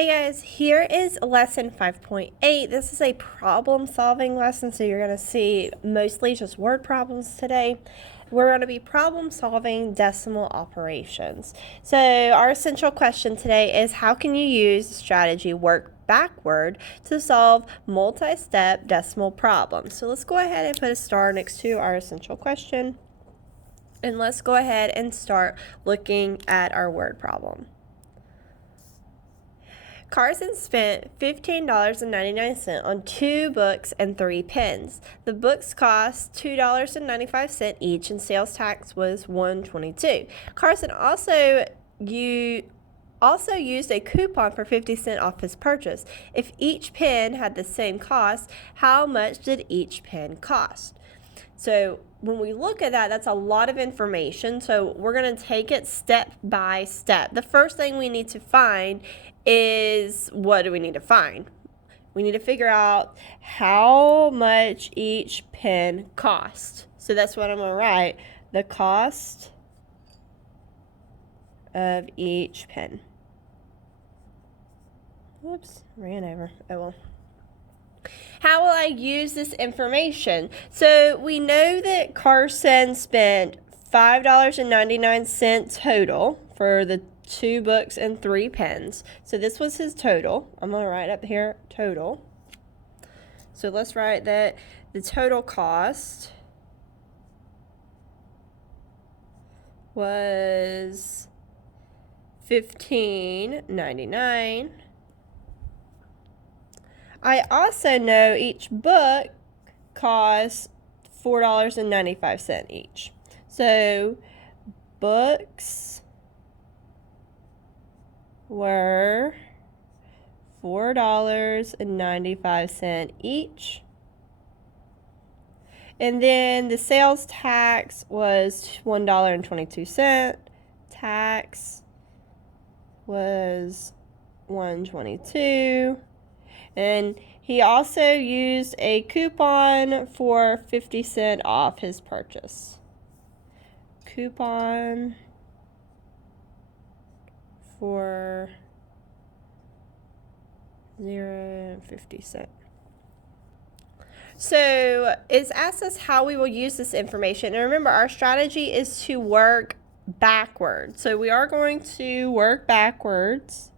Hey guys, here is lesson 5.8. This is a problem solving lesson, so you're going to see mostly just word problems today. We're going to be problem solving decimal operations. So our essential question today is, how can you use the strategy work backward to solve multi-step decimal problems? So let's go ahead and put a star next to our essential question. And let's go ahead and start looking at our word problem. Carson spent $15.99 on 2 books and 3 pens. The books cost $2.95 each, and sales tax was $1.22. Carson also used a coupon for 50 cents off his purchase. If each pen had the same cost, how much did each pen cost? So when we look at that, that's a lot of information. So we're going to take it step by step. The first thing we need to find is, what do we need to find? We need to figure out how much each pen cost. So that's what I'm going to write. The cost of each pen. Whoops, ran over. Oh well. How will I use this information? So we know that Carson spent $5.99 total for the 2 books and 3 pens. So this was his total. I'm going to write up here total. So let's write that the total cost was $15.99. I also know each book costs $4.95 each. So books were $4.95 each. And then the sales tax was $1.22. Tax was $1.22. And he also used a coupon for 50 cents off his purchase. Coupon for 0.50 cents. So it's asked us how we will use this information. And remember, our strategy is to work backwards. So we are going to work backwards.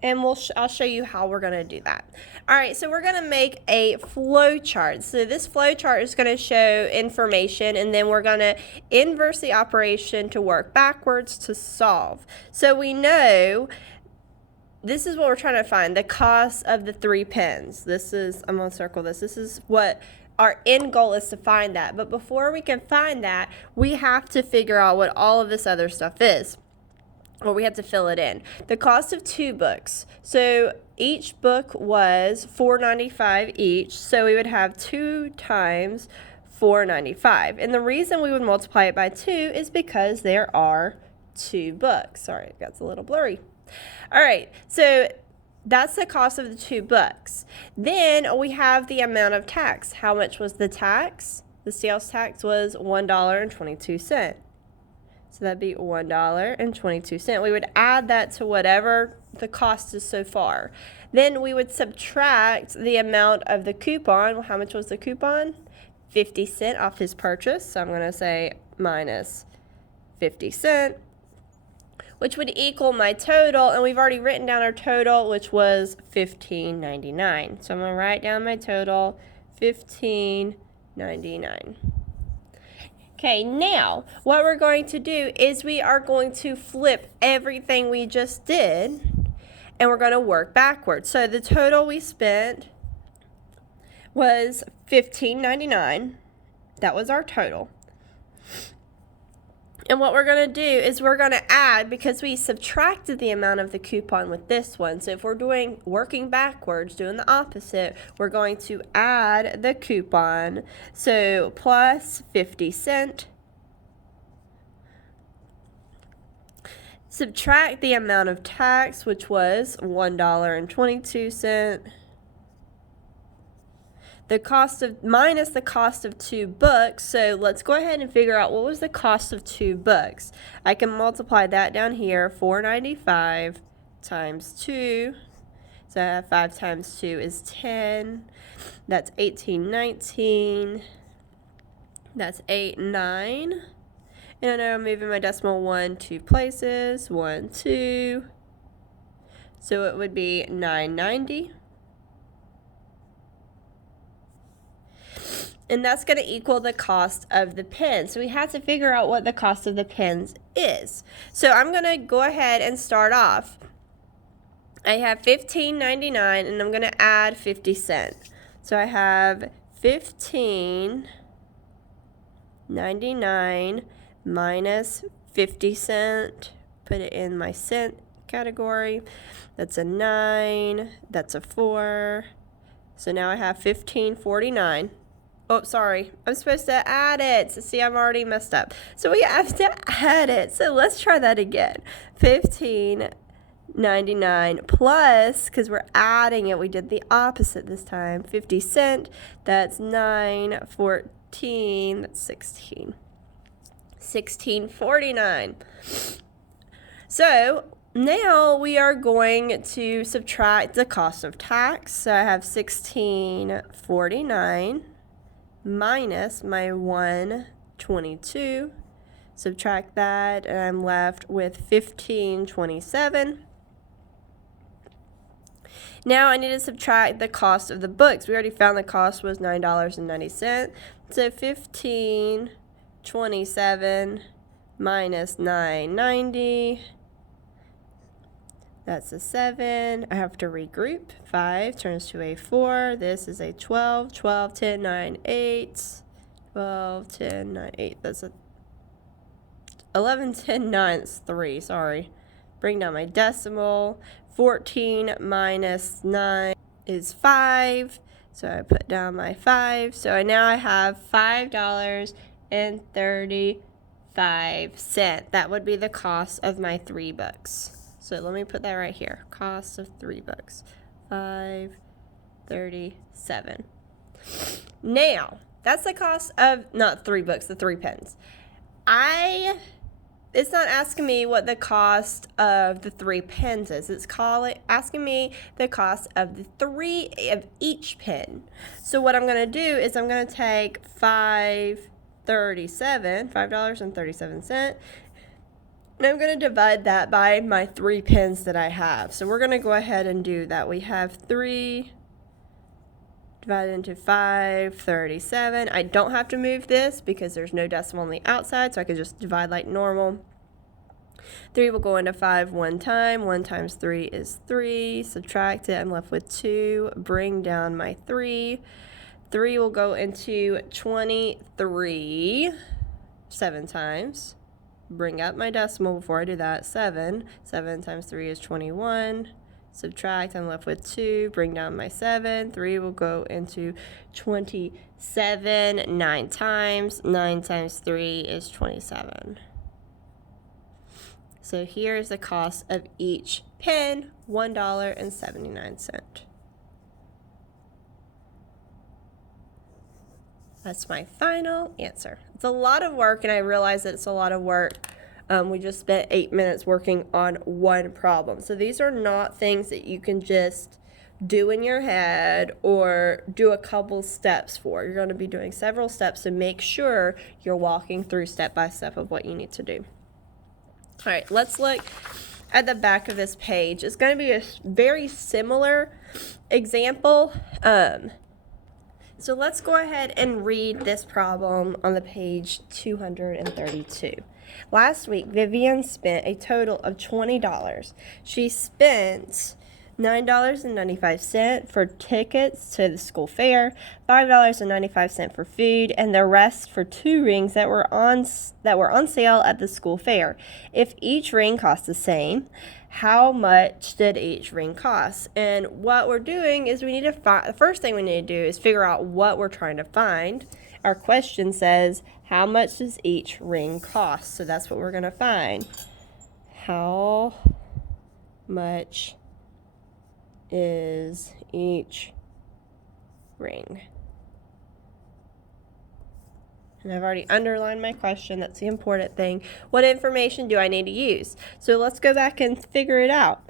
And I'll show you how we're going to do that. All right, so we're going to make a flow chart. So this flow chart is going to show information, and then we're going to inverse the operation to work backwards to solve. So we know this is what we're trying to find, the cost of the 3 pens. I'm going to circle this. This is what our end goal is, to find that. But before we can find that, we have to figure out what all of this other stuff is. Or we have to fill it in. The cost of 2 books. So each book was $4.95 each. So we would have 2 times $4.95. And the reason we would multiply it by 2 is because there are 2 books. Sorry, it got a little blurry. All right, so that's the cost of the 2 books. Then we have the amount of tax. How much was the tax? The sales tax was $1.22. So that'd be $1.22. We would add that to whatever the cost is so far. Then we would subtract the amount of the coupon. Well, how much was the coupon? 50 cents off his purchase. So I'm going to say minus 50 cents, which would equal my total. And we've already written down our total, which was $15.99. So I'm going to write down my total, $15.99. Okay, now what we're going to do is we are going to flip everything we just did, and we're going to work backwards. So the total we spent was $15.99. That was our total. And what we're going to do is we're going to add, because we subtracted the amount of the coupon with this one. So if we're working backwards, doing the opposite, we're going to add the coupon. So plus 50 cents. Subtract the amount of tax, which was $1.22. the cost of minus the cost of 2 books. So let's go ahead and figure out what was the cost of 2 books. I can multiply that down here, $4.95 times 2. So I have 5 times 2 is 10. That's $18.19. That's 8.9. And I know I'm moving my decimal 1 2 places. 1 2. So it would be $9.90. And that's going to equal the cost of the pen. So we have to figure out what the cost of the pens is. So I'm going to go ahead and start off. I have $15.99 and I'm going to add 50 cents. So I have $15.99 minus 50 cents. Put it in my cent category. That's a 9. That's a 4. So now I have $15.49. Oh, sorry. I'm supposed to add it. So see, I'm already messed up. So we have to add it. So let's try that again. $15.99 plus, because we're adding it, we did the opposite this time. 50 cents. That's 9. 14. That's 16. $16.49. So now we are going to subtract the cost of tax. So I have $16.49 minus my $122. Subtract that, and I'm left with $15.27. Now I need to subtract the cost of the books. We already found the cost was $9.90. So $15.27 minus $9.90. That's a 7. I have to regroup. 5 turns to a 4. This is a 12. 12, 10, 9, 8. 12, 10, 9, 8. That's a 11, 10, 9. That's 3. Sorry. Bring down my decimal. 14 minus 9 is 5. So I put down my 5. So now I have $5.35. That would be the cost of my 3 books. So let me put that right here. Cost of 3 books. $5.37. Now, that's the cost of not 3 books, the 3 pens. It's not asking me what the cost of the 3 pens is. It's asking me the cost of the 3 of each pen. So what I'm going to do is I'm going to take $5.37, and I'm going to divide that by my 3 pens that I have. So we're going to go ahead and do that. We have 3 divided into 5.37. I don't have to move this because there's no decimal on the outside, so I can just divide like normal. 3 will go into 5 one time. 1 times 3 is 3. Subtract it. I'm left with 2. Bring down my 3. 3 will go into 23 7 times. Bring up my decimal before I do that. 7. 7 times 3 is 21. Subtract, I'm left with 2. Bring down my 7. 3 will go into 27 9 times. 9 times 3 is 27. So here's the cost of each pen, $1.79. That's my final answer. It's a lot of work, and I realize that it's a lot of work. We just spent 8 minutes working on one problem. So these are not things that you can just do in your head or do a couple steps for. You're going to be doing several steps to make sure you're walking through step by step of what you need to do. All right, let's look at the back of this page. It's going to be a very similar example. So let's go ahead and read this problem on the page 232. Last week, Vivian spent a total of $20. She spent $9.95 for tickets to the school fair, $5.95 for food, and the rest for 2 rings that were on sale at the school fair. If each ring cost the same, how much did each ring cost? And what we're doing is we need to find, the first thing we need to do is figure out what we're trying to find. Our question says, how much does each ring cost? So that's what we're going to find. How much is each ring? And I've already underlined my question. That's the important thing. What information do I need to use? So let's go back and figure it out.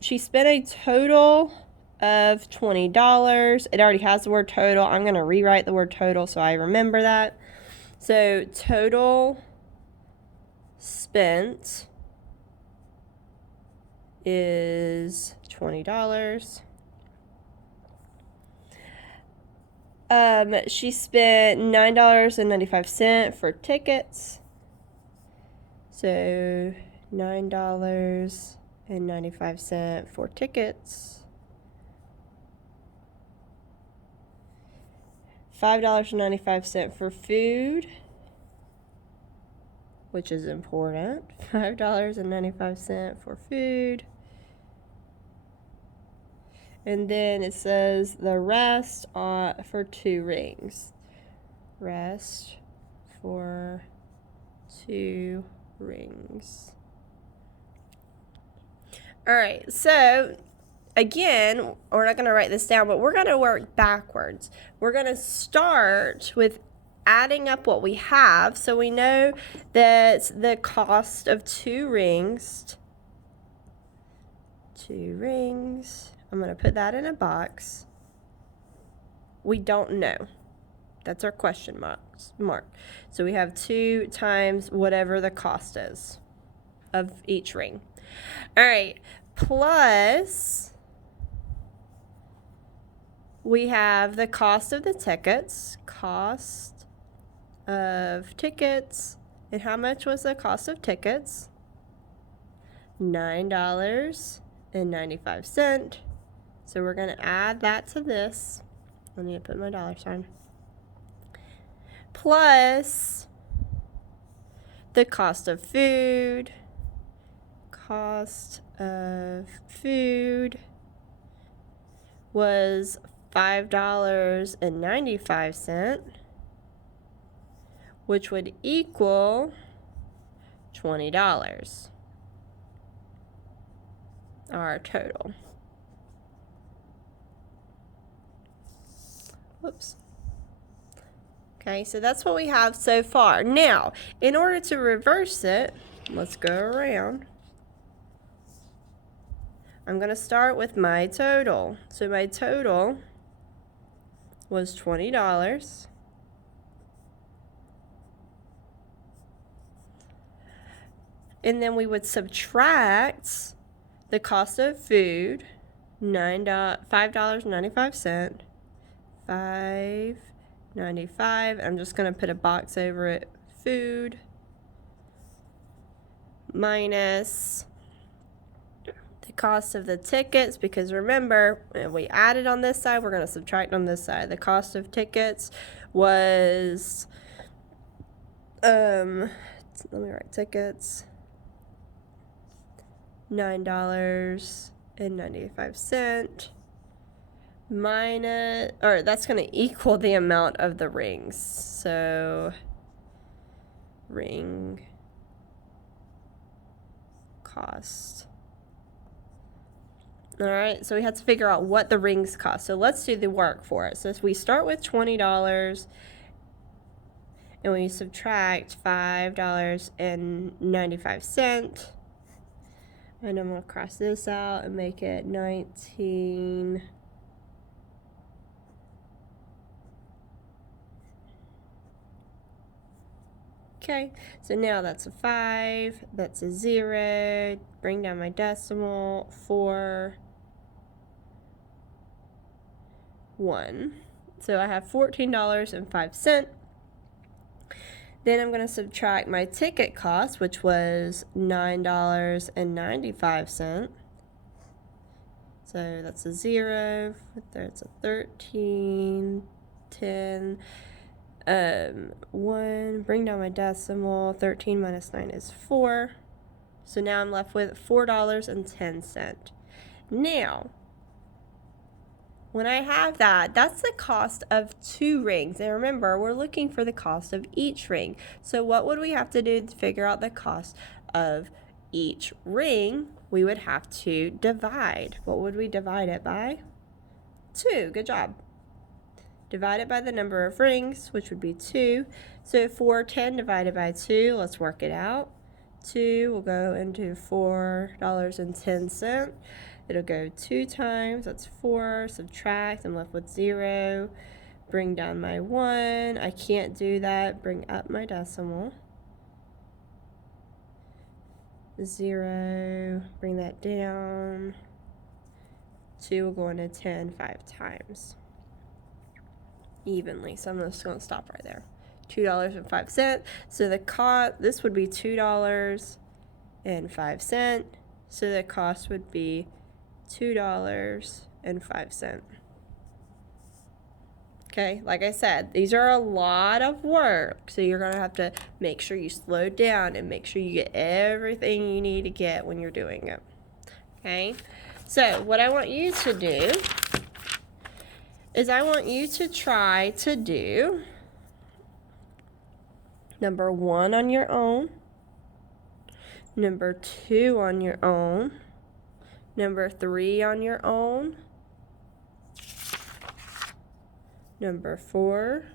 She spent a total of $20. It already has the word total. I'm going to rewrite the word total so I remember that. So total spent is $20. She spent $9.95 for tickets. So $9.95 for tickets. $5.95 for food, which is important. $5.95 for food. And then it says the rest for 2 rings. Rest for 2 rings. All right, so again, we're not going to write this down, but we're going to work backwards. We're going to start with adding up what we have. So we know that the cost of 2 rings, I'm going to put that in a box. We don't know. That's our question mark. So we have 2 times whatever the cost is of each ring. All right, plus we have the cost of the tickets. Cost of tickets. And how much was the cost of tickets? $9.95. So we're going to add that to this. I need to put my dollar sign. Plus the cost of food. Cost of food was $5.95, which would equal $20. Our total. Whoops. Okay, so that's what we have so far. Now, in order to reverse it, let's go around. I'm going to start with my total. So my total was $20. And then we would subtract the cost of food, $5.95. $5.95. I'm just going to put a box over it. Food minus the cost of the tickets, because remember, we added on this side, we're going to subtract on this side. The cost of tickets was, let me write tickets, $9.95 minus, or that's going to equal the amount of the rings. So ring cost. All right, so we have to figure out what the rings cost. So let's do the work for it. So if we start with $20 and we subtract $5.95, and I'm going to cross this out and make it 19. Okay, so now that's a 5, that's a 0, bring down my decimal, 4, 1. So I have $14.05. Then I'm going to subtract my ticket cost, which was $9.95. So that's a 0, there's a 13, 10, 1, bring down my decimal, 13 minus 9 is 4. So now I'm left with $4.10. Now, when I have that, that's the cost of 2 rings. And remember, we're looking for the cost of each ring. So what would we have to do to figure out the cost of each ring? We would have to divide. What would we divide it by? 2. Good job. Divide it by the number of rings, which would be 2. So 410 divided by 2, let's work it out. 2 will go into $4.10. It'll go 2 times, that's 4, subtract, I'm left with 0. Bring down my 1, I can't do that, bring up my decimal. 0, bring that down. 2 will go into 10 5 times. Evenly, so I'm just going to stop right there. $2.05. So the cost, this would be $2.05. So the cost would be $2.05. Okay, like I said, these are a lot of work, so you're going to have to make sure you slow down and make sure you get everything you need to get when you're doing it. Okay, so what I want you to do is I want you to try to do number 1 on your own, number 2 on your own, number 3 on your own, number 4,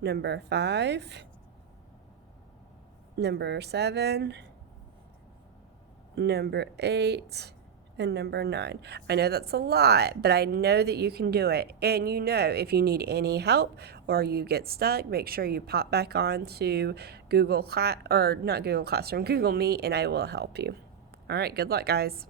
number 5, number 7, number 8, and number 9. I know that's a lot, but I know that you can do it. And you know, if you need any help or you get stuck, make sure you pop back on to Google Meet, and I will help you. All right, good luck, guys.